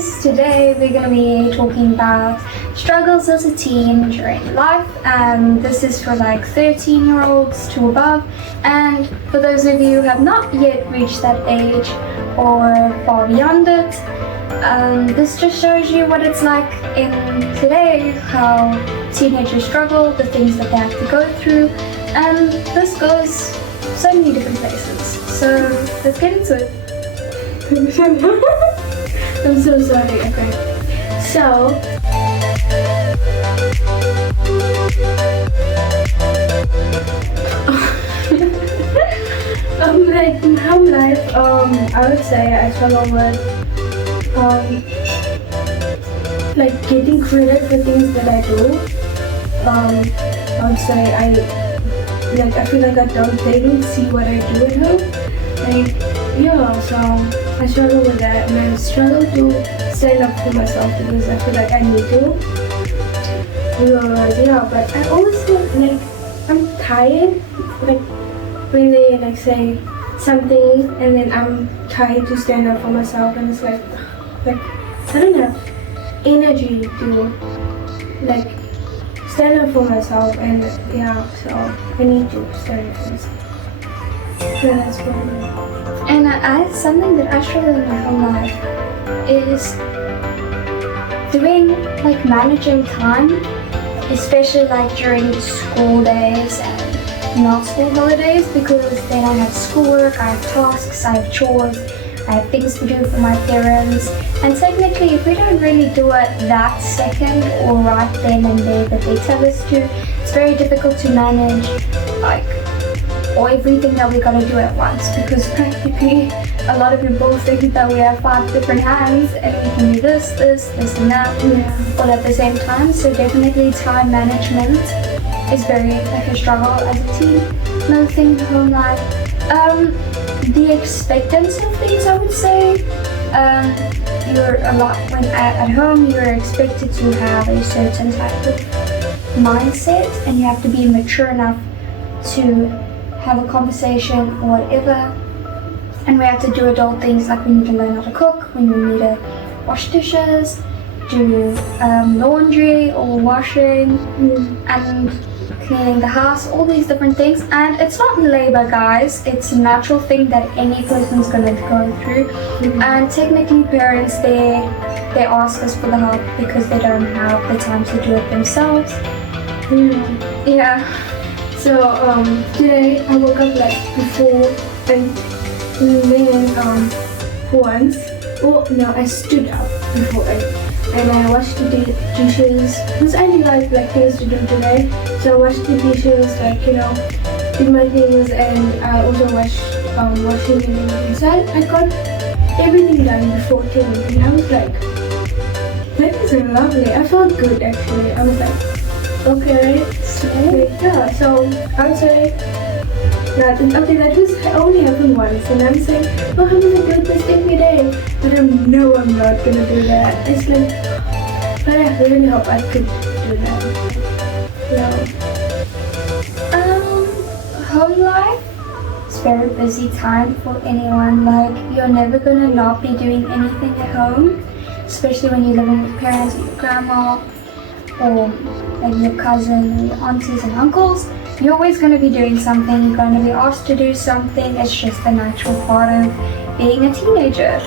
guys, today we're going to be talking about struggles as a teen during life, and this is for like 13-year-olds to above, and for those of you who have not yet reached that age or far beyond it, this just shows you what it's like in today, how teenagers struggle, the things that they have to go through, and this goes so many different places. So let's get into it. I'm so sorry. Okay. So like in home life, I would say I struggle with like getting credit for things that I do. I would say I feel like they don't see what I do at home. So I struggle with that, and I struggle to stand up for myself because I feel like I need to. But I always feel like I'm tired, like when they say something and then I'm tired to stand up for myself, and it's like I don't have energy to stand up for myself, and so I need to stand up for myself. So that's what And something that I struggle in my home life is doing managing time, especially during school days and not school holidays, because then I have schoolwork, I have tasks, I have chores, I have things to do for my parents, and technically if we don't really do it that second or right then and there that they tell us to, it's very difficult to manage or everything that we gotta do at once, because practically a lot of people think that we have 5 different hands and we can do this and that all at the same time. So definitely time management is very a struggle as a teen. Another thing, home life, the expectance of things, I would say. You're a lot when at home you're expected to have a certain type of mindset, and you have to be mature enough to have a conversation or whatever, and we have to do adult things like we need to learn how to cook, we need to wash dishes, do laundry or washing, and cleaning the house, all these different things. And it's not labor, guys, it's a natural thing that any person's going to go through, and technically parents, they ask us for the help because they don't have the time to do it themselves. So today I woke up before, and then once, I stood up before and I washed the dishes because I didn't like things to do today. So I washed the dishes, did my things, and I also washing and everything. So I got everything done before 10, and I was like, that is lovely. I felt good actually. I was like, okay, so I would say that was only happened once, and I'm saying, I'm gonna do this every day, but I'm not gonna do that. It's but I really hope I could do that. Home life is very busy time for anyone. You're never gonna not be doing anything at home, especially when you're living with parents or your grandma, or your cousin, or your aunties and uncles. You're always going to be doing something, you're going to be asked to do something. It's just the natural part of being a teenager.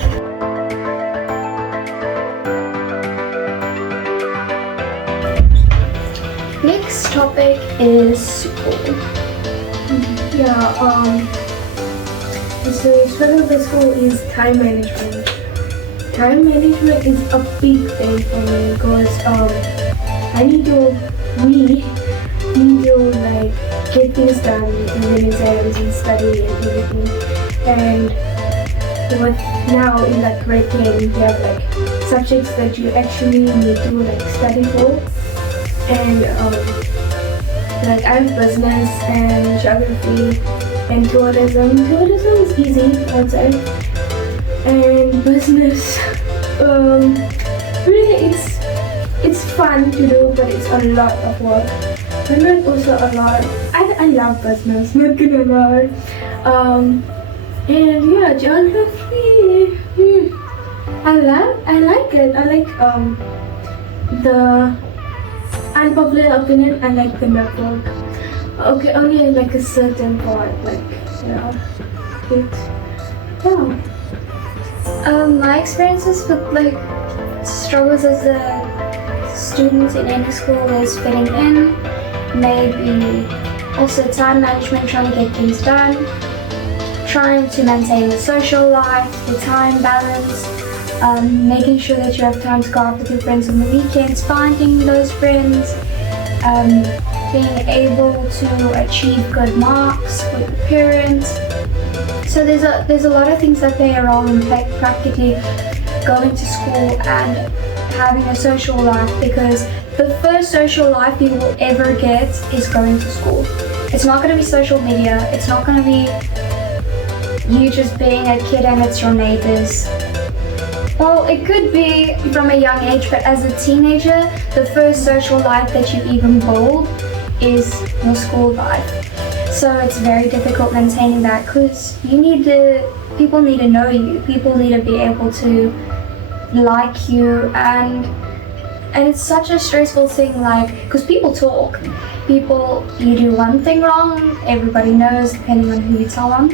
Next topic is school. So struggle with school is time management. Time management is a big thing for me because we need to get things done in the exams and study and everything. And now in grade 10, you have subjects that you actually need to study for. And I have business and geography and tourism. Tourism is easy, I would say. And business, really it's fun to do, but it's a lot of work. And then also a lot. I love business, not gonna lie. And geography. I like it. I like the unpopular opinion. I like the network. Okay, only like a certain part, like it's My experiences with like struggles as a student in any school is fitting in, maybe also time management, trying to get things done, trying to maintain the social life, the time balance, making sure that you have time to go out with your friends on the weekends, finding those friends, being able to achieve good marks with your parents. So there's a lot of things that play a role in practically going to school and having a social life, because the first social life you will ever get is going to school. It's not going to be social media. It's not going to be you just being a kid and it's your neighbors. Well, it could be from a young age, but as a teenager, the first social life that you even build is your school life. So it's very difficult maintaining that, because people need to know you. People need to be able to like you, and it's such a stressful thing, like, because people talk. You do one thing wrong, everybody knows, depending on who you tell them.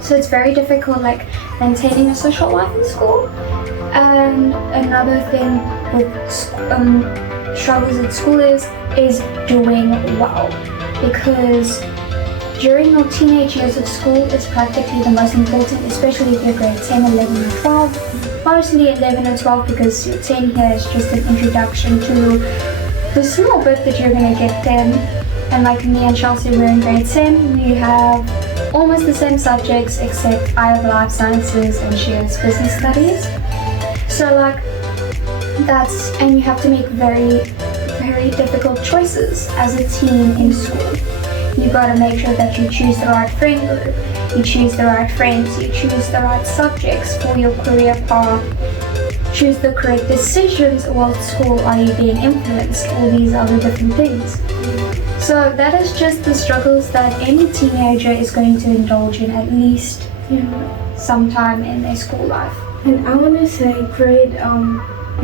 So it's very difficult, like, maintaining a social life in school. And another thing with struggles at school is doing well, because during your teenage years of school is practically the most important, especially if you're grade 10, 11 and 12. Mostly 11 and 12, because your 10 here is just an introduction to the small bit that you're going to get then. And like me and Chelsea, we're in grade 10. We have almost the same subjects, except I have life sciences and she has business studies. So like and you have to make very, very difficult choices as a teen in school. You gotta make sure that you choose the right friend group, you choose the right friends, you choose the right subjects for your career path, choose the correct decisions. What school are you being influenced? All these other different things. So that is just the struggles that any teenager is going to indulge in at least sometime in their school life. And I want to say if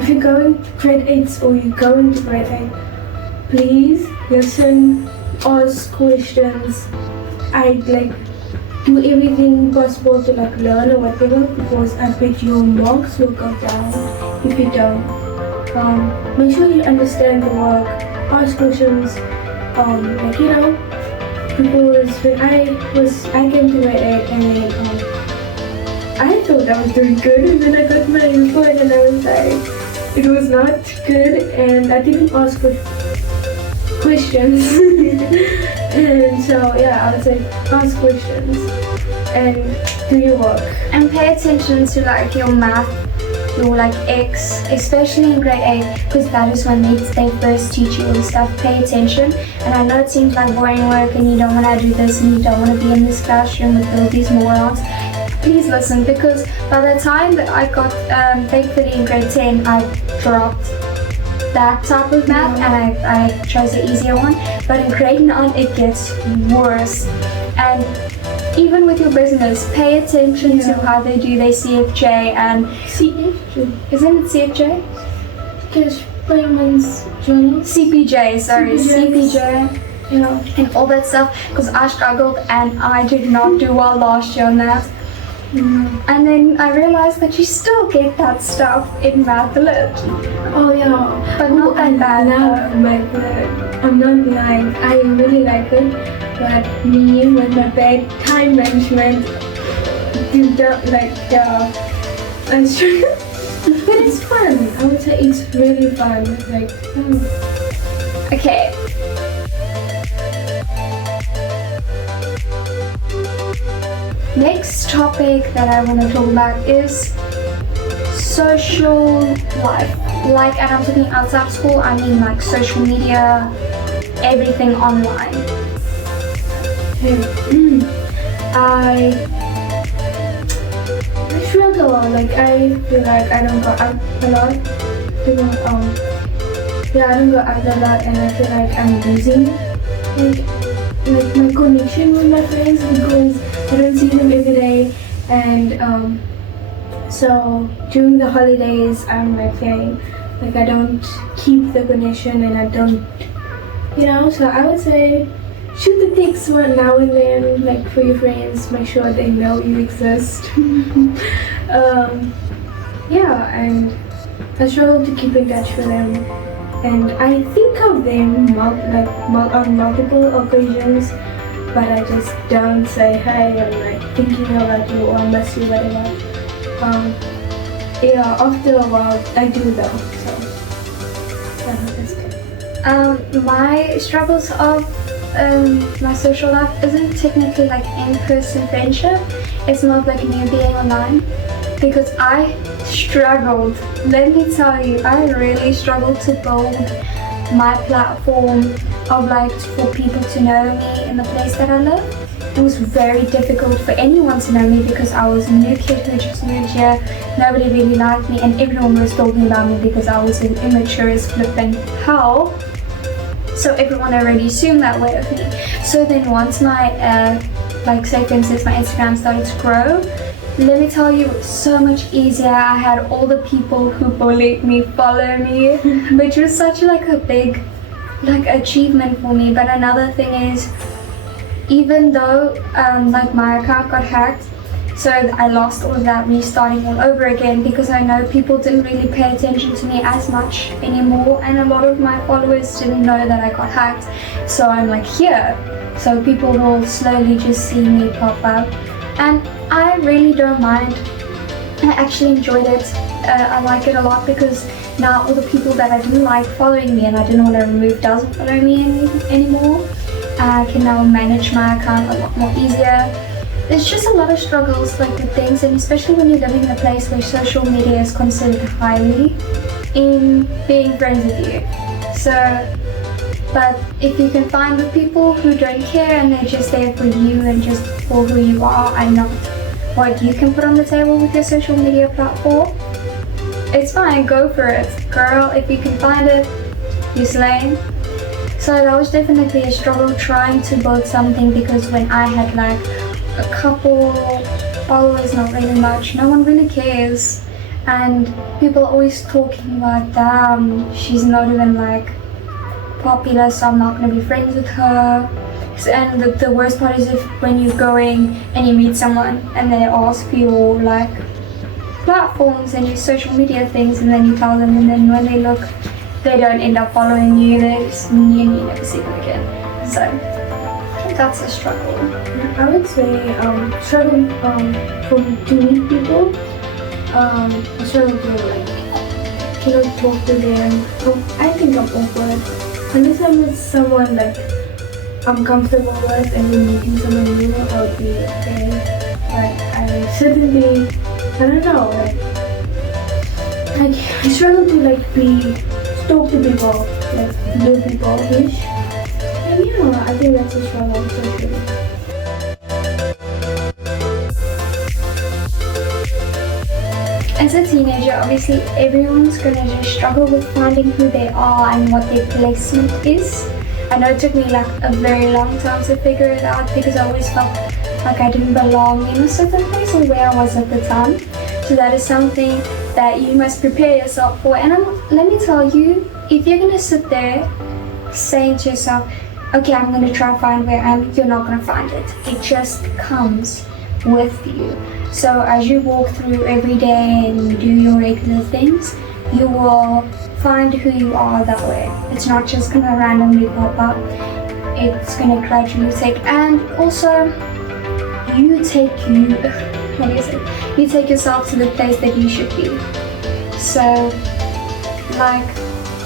you're going to grade 8 or you're going to grade 8, please listen, ask questions. I do everything possible to learn or whatever, because I bet your marks will go down if you don't. Make sure you understand the work, ask questions, because when I came to grade 8 and then I thought I was doing good, and then I got my report and I was like, it was not good, and I didn't ask for questions. And so I would say ask questions and do your work. And pay attention to your math, your X, especially in grade 8, because that is when they first teach you all the stuff. Pay attention. And I know it seems like boring work and you don't want to do this and you don't want to be in this classroom with all these morons. Please listen, because by the time that I got, thankfully in grade 10, I dropped that type of math and I chose the easier one. But in grade 9, it gets worse. And even with your business, pay attention to how they do their CFJ and CFJ. Isn't it CFJ? Cash payments journal. CPJ, sorry, CPJ. And all that stuff, because I struggled and I did not do well last year on that. And then I realized that you still get that stuff in math lit. Oh yeah, but not that bad. I love math lit. I'm not lying, I really like it. But me with my bad time management, I struggle. But it's fun. I would say it's really fun. Okay. Next topic that I want to talk about is social life. And I'm talking outside of school, I mean social media, everything online. I struggle. I feel like I don't go out a lot. I don't go out a lot, and I feel like I'm losing my connection with my friends, because I don't see them every day, and So during the holidays, I'm like feeling like I don't keep the connection and I don't, so I would say shoot the text one now and then, like for your friends, make sure they know you exist. Yeah, and I struggle to keep in touch with them. And I think of them on multiple occasions, but I just don't say, hey, I'm like thinking about you or I miss you, whatever. Yeah, after a while, I do though, so that's good. My struggles of my social life isn't technically like in-person friendship. It's more like me being online, because I struggled. Let me tell you, I really struggled to build my platform of like for people to know me in the place that I live. It was very difficult for anyone to know me because I was a new kid who just moved here. Nobody really liked me and everyone was talking about me because I was an immature as flipping hell. So everyone already assumed that way of me. So then once my, like say for instance, my Instagram started to grow, let me tell you, it was so much easier. I had all the people who bullied me follow me, which was such like a big achievement for me. But another thing is, even though like my account got hacked, so I lost all of that, restarting all over again, because I know people didn't really pay attention to me as much anymore, and a lot of my followers didn't know that I got hacked. So I'm like here, so people will slowly just see me pop up, and I really don't mind. I actually enjoyed it. I like it a lot because now all the people that I didn't like following me and I didn't want to remove doesn't follow me anymore. I can now manage my account a lot more easier. There's just a lot of struggles like with things, and especially when you're living in a place where social media is considered highly in being friends with you. So, but if you can find the people who don't care and they're just there for you and just for who you are and not what you can put on the table with your social media platform, it's fine, go for it. Girl, if you can find it, you're slaying. So that was definitely a struggle trying to build something, because when I had like a couple followers, not really much, no one really cares, and people are always talking about, damn, she's not even like popular, so I'm not going to be friends with her. And the worst part is if when you're going and you meet someone and they ask for your like platforms and your social media things, and then you tell them, and then when they look, they don't end up following you, they just you never see them again. So that's a struggle. I would say struggling to meet people. I struggle to like talk to them. I think I'm awkward unless I'm with someone like I'm comfortable with, and then meeting someone new, I would be okay. But I certainly, I don't know, like I struggle to like talk to people, like new people-ish. And yeah, I think that's a struggle socially. As a teenager, obviously everyone's gonna just struggle with finding who they are and what their placement is. I know it took me like a very long time to figure it out, because I always felt like I didn't belong in a certain place or where I was at the time. So that is something that you must prepare yourself for. And let me tell you, if you're gonna sit there saying to yourself, okay, I'm gonna try to find where I am, you're not gonna find it. It just comes with you. So as you walk through every day and you do your regular things, you will find who you are that way. It's not just gonna randomly pop up. It's gonna gradually take, and also you take yourself to the place that you should be. So like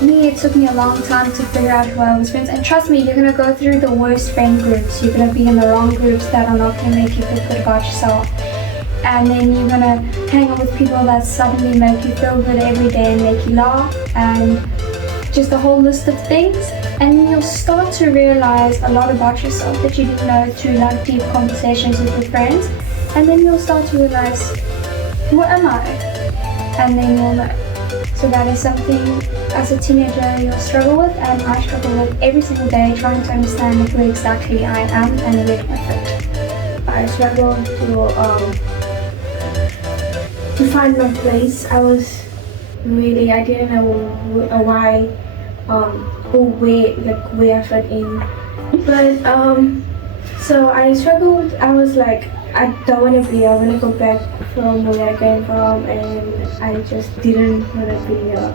me, it took me a long time to figure out who I was friends, and trust me, you're gonna go through the worst friend groups. You're gonna be in the wrong groups that are not gonna make you feel good about yourself. And then you're gonna hang out with people that suddenly make you feel good every day and make you laugh, and just a whole list of things. And then you'll start to realize a lot about yourself that you didn't know through like deep conversations with your friends. And then you'll start to realize, who am I? And then you'll know. So that is something as a teenager you'll struggle with, and I struggle with every single day, trying to understand who exactly I am and where can I fit. I struggle to to find my place. I didn't know why, where I fit in. But so I struggled. I was like, I don't want to be here. I want to go back from where I came from, and I just didn't want to be here.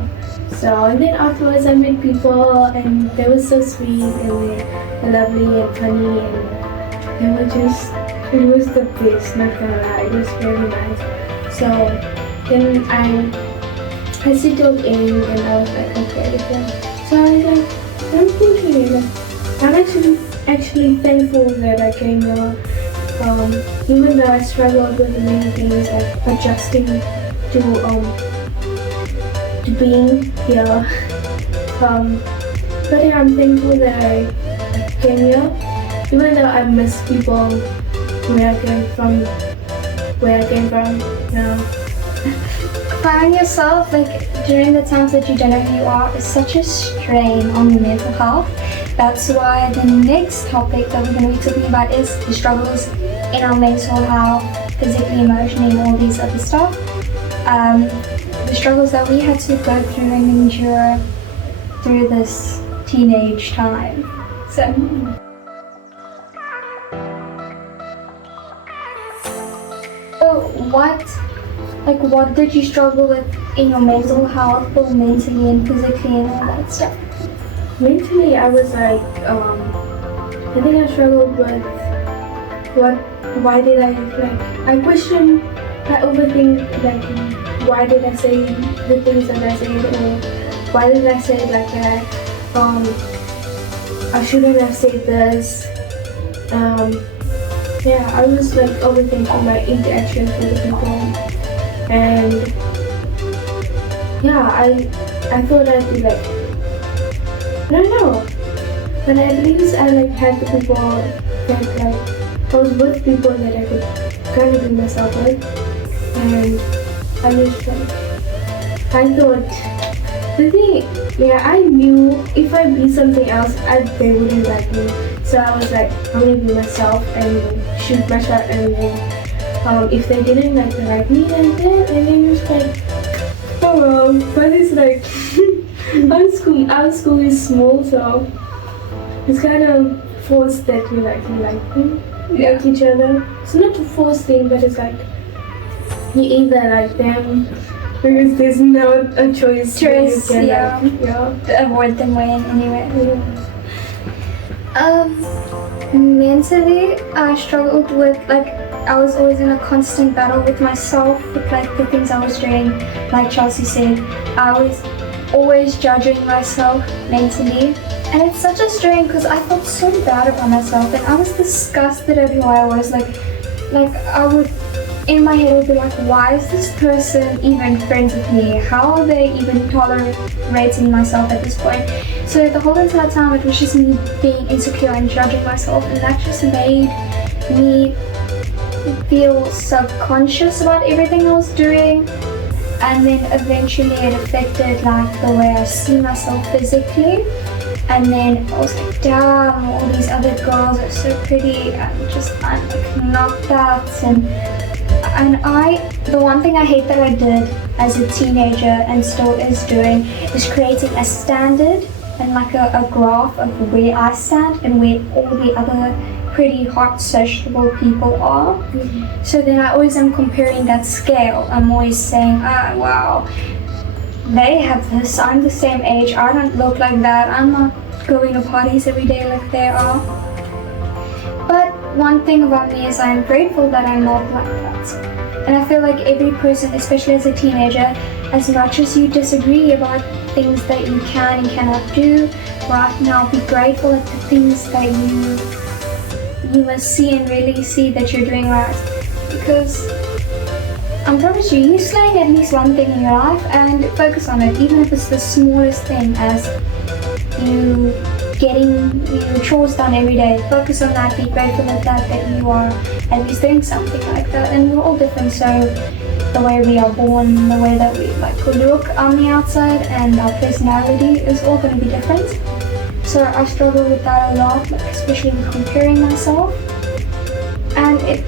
So, and then afterwards I met people, and they were so sweet, and they were lovely and funny, and they were just, it was the best, not gonna lie. It was very nice. So then I settled in, and I was like, okay, so I was like, I'm thinking, I'm actually thankful that I came here. Even though I struggled with many things like adjusting to being here, but yeah, I'm thankful that I came here. Even though I miss people where I came from now. Finding yourself during the times that you don't know who you are is such a strain on your mental health. That's why the next topic that we're going to be talking about is the struggles in our mental health, physically, emotionally, and all these other stuff. The struggles that we had to go through and endure through this teenage time. So what did you struggle with in your mental health, both mentally and physically and all that stuff? Mentally, I was like, I think I struggled with why did I question, I overthink, why did I say the things that I said, or why did I say it like that, I shouldn't have said this. Yeah, I was overthinking my interactions with the people, and yeah, I thought I'd be I don't know, but at least I had the people that I was with people that I could kind of be myself with, and I just I thought the thing, I knew if I be something else, they wouldn't like me. So I was like, I'm gonna be myself and shoot my shot, and then if they didn't like me, then just oh well. But it's our school is small, so it's kind of forced that we like each other. It's not a forced thing, but it's you either like them, because there's no a choice. Yeah. Avoid them way anyway. Mentally, I struggled with I was always in a constant battle with myself, with the things I was doing. Like Chelsea said, I was always judging myself mentally, and it's such a strain because I felt so bad about myself, and I was disgusted at who I was. I would, in my head, I would be like, why is this person even friends with me? How are they even tolerating myself at this point? So the whole entire time it was just me being insecure and judging myself, and that just made me feel subconscious about everything I was doing. And then eventually it affected the way I see myself physically. And then I was like, damn, all these other girls are so pretty, and I'm not that. And the one thing I hate that I did as a teenager and still is doing is creating a standard and a graph of where I stand and where all the other pretty, hot, sociable people are. Mm-hmm. So then I always am comparing that scale. I'm always saying, wow, they have this, I'm the same age, I don't look like that, I'm not going to parties every day like they are. But one thing about me is I'm grateful that I'm not like that. And I feel like every person, especially as a teenager, as much as you disagree about things that you can and cannot do right now, be grateful at the things that you must see and really see that you're doing right. Because I promise you, you're slaying at least one thing in your life, and focus on it, even if it's the smallest thing, as you getting your chores done every day. Focus on that, be grateful at that you are at least doing something like that. And we're all different, so the way we are born, the way that we look on the outside, and our personality is all going to be different. So I struggle with that a lot, especially in comparing myself. And it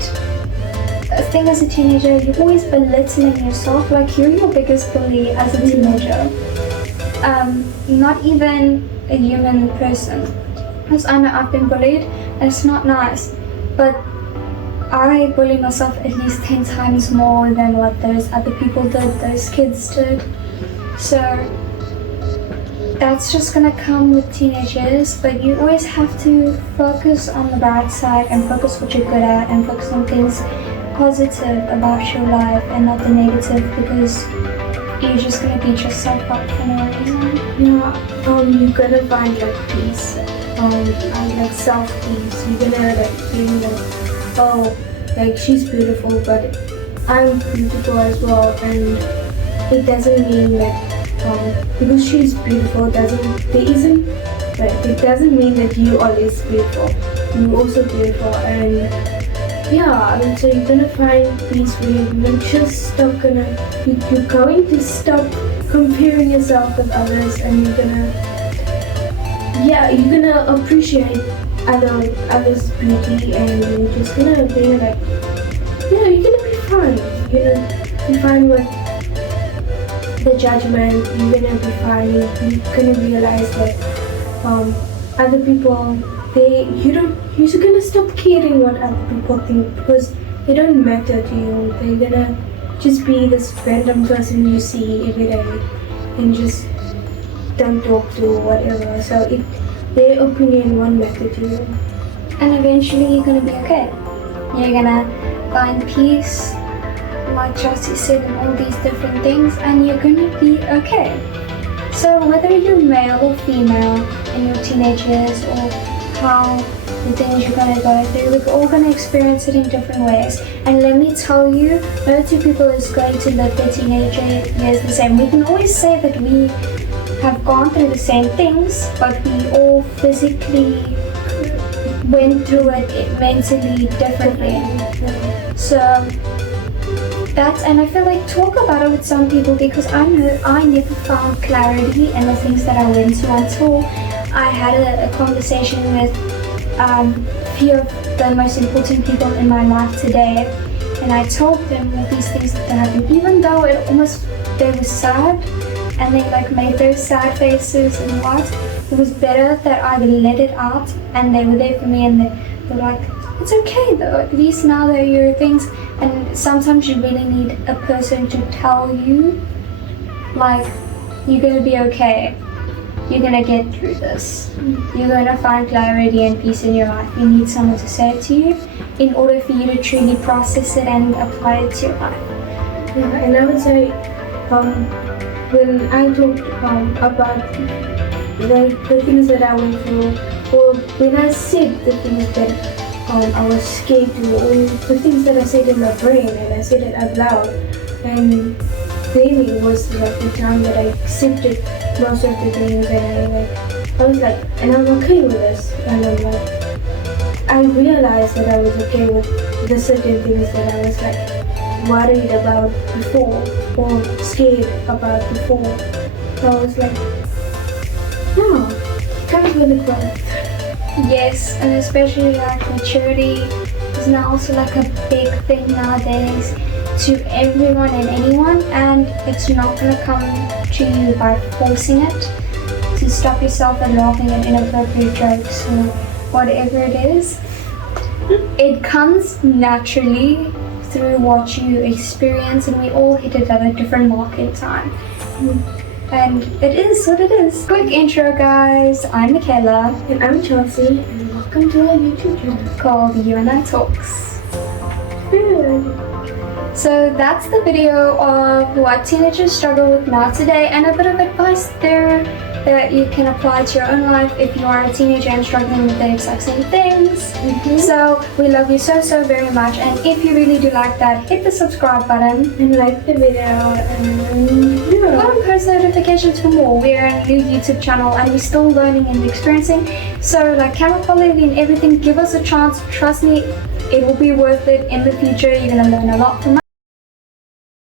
thing as a teenager, you're always belittling yourself, like you're your biggest bully as a teenager. Not even a human person. Because I know I've been bullied, and it's not nice. But I bully myself at least 10 times more than what those other people did, those kids did. So that's just gonna come with teenagers, but you always have to focus on the bright side and focus what you're good at and focus on things positive about your life and not the negative, because you're just gonna beat yourself up for no reason. Yeah, you're gonna find like peace, and like self-peace. You're gonna like feel like, oh, like she's beautiful, but I'm beautiful as well, and it doesn't mean that because she's beautiful it doesn't mean that you are less beautiful. You're also beautiful, and yeah, and so you're gonna find peace where you're going to stop comparing yourself with others, and you're gonna appreciate others' beauty, and you're just gonna be like, yeah, you're gonna be fine. You're gonna be fine with the judgment. You're gonna be fine. You're gonna realize that other people, you're just gonna stop caring what other people think, because they don't matter to you. They're gonna just be this random person you see every day and just don't talk to, whatever. So their opinion won't matter to you. And eventually you're gonna be okay. You're gonna find peace, like Josie said, in all these different things, and you're gonna be okay. So whether you're male or female in your teenage years, or how the things you're gonna go through, we're all gonna experience it in different ways. And let me tell you, no two people is going to live their teenage years the same. We can always say that we have gone through the same things, but we all physically went through it mentally differently. So and I feel like talk about it with some people, because I know I never found clarity in the things that I went through until I had a conversation with a few of the most important people in my life today, and I told them all these things that happened, even though they were sad and they like made those sad faces and what. It was better that I let it out and they were there for me, and they were like, it's okay though, at least now they're your things. And sometimes you really need a person to tell you, like, you're gonna be okay, you're gonna get through this, you're gonna find clarity and peace in your life. You need someone to say it to you in order for you to truly process it and apply it to your life. Yeah, and I would say, when I talked about the things that I went through, or when I said the things that I was scared to, or the things that I said in my brain, and I said it out loud, and really was like the time that I accepted most of the things, and I was like, and I'm okay with this, and I'm like, I realized that I was okay with the certain things that I was like worried about before, or scared about before. So I was like, no, it comes with the growth. Yes, and especially like maturity is now also like a big thing nowadays to everyone and anyone, and it's not going to come to you by forcing it, to stop yourself and laughing at inappropriate jokes or whatever it is. It comes naturally through what you experience, and we all hit it at a different mark in time. And it is what it is. Quick intro, guys. I'm Michaela. And I'm Chelsea, and welcome to our YouTube channel called You and I Talks. Good. So that's the video of what teenagers struggle with now today, and a bit of advice there that you can apply to your own life if you are a teenager and struggling with the exact same things. So we love you so very much, and if you really do like that, hit the subscribe button and like the video, and put on post notifications for more. We're a new YouTube channel and we're still learning and experiencing, so like camera quality and everything, give us a chance. Trust me, it will be worth it in the future. You're gonna learn a lot from us.